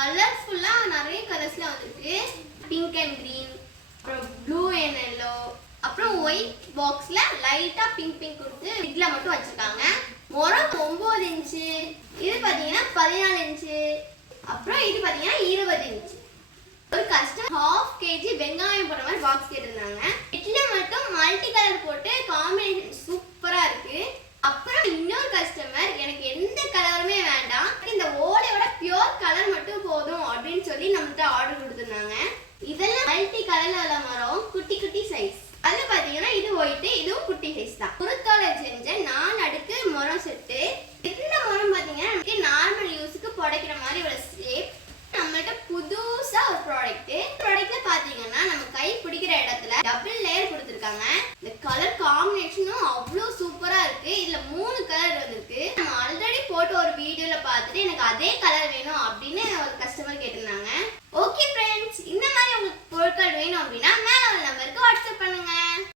கலர்ஃபுல்லா நிறைய கலர்ஸ்ல வந்திருக்கு. பிங்க் அண்ட் கிரீன், அப்புறம் ப்ளூ அண்ட் எல்லோ, அப்புறம் ஒயிட் பாக்ஸ்ல லைட்டா பிங்க் கொடுத்து இதுல மட்டும் வச்சிருக்காங்க. மொரம் 9 இன்ச்சு, இது பாத்தீங்கன்னா 14 இன்ச்சு, அப்புறம் இது பாத்தீங்கன்னா 20 இன்ச்சு. ஒரு கஸ்டமர் 1/2 kg வெங்காயம் போடுற மாதிரி பாக்ஸ் கேட்டிருந்தாங்க. இதுல மட்டும் மல்டி கலர் போட்டு காம்பினேஷன் சூப்பரா இருக்கு. அப்புறம் இன்னொரு கஸ்டமர் எனக்கு எந்த கலருமே வேண்டாம், இந்த ஓலையோட பியூர் கலர் மட்டும் போதும் அப்படின்னு சொல்லி நம்மகிட்ட ஆர்டர் கொடுத்துருந்தாங்க. இதெல்லாம் மல்டி கலர்ல உள்ள மரம், குட்டி குட்டி சைஸ். அதுல பாத்தீங்கன்னா இது ஒயிட், இதுவும் குட்டி சைஸ் தான். குருத்தால செஞ்ச 4 அடுக்கு மரம் செட்டு. இந்த மரம் பாத்தீங்கன்னா நார்மல் யூஸுக்கு புடைக்கிற மாதிரி ஒரு ஷேப். நம்மள்ட்ட புதுசா ஒரு ப்ராடக்ட்ல பாத்தீங்கன்னா நம்ம கை பிடிக்கிற இடத்துல டபுள் லேயர் கொடுத்துருக்காங்க. இந்த கலர் காம்பினேஷனும் அவ்வளோ சூப்பரா இருக்கு. இதுல 3 கலர் வந்திருக்கு. நம்ம ஆல்ரெடி போட்டு ஒரு வீடியோல பார்த்துட்டு எனக்கு அதே கலர் வேணும் அப்படின்னு ஒரு கஸ்டமர் கேட்டிருந்தாங்க.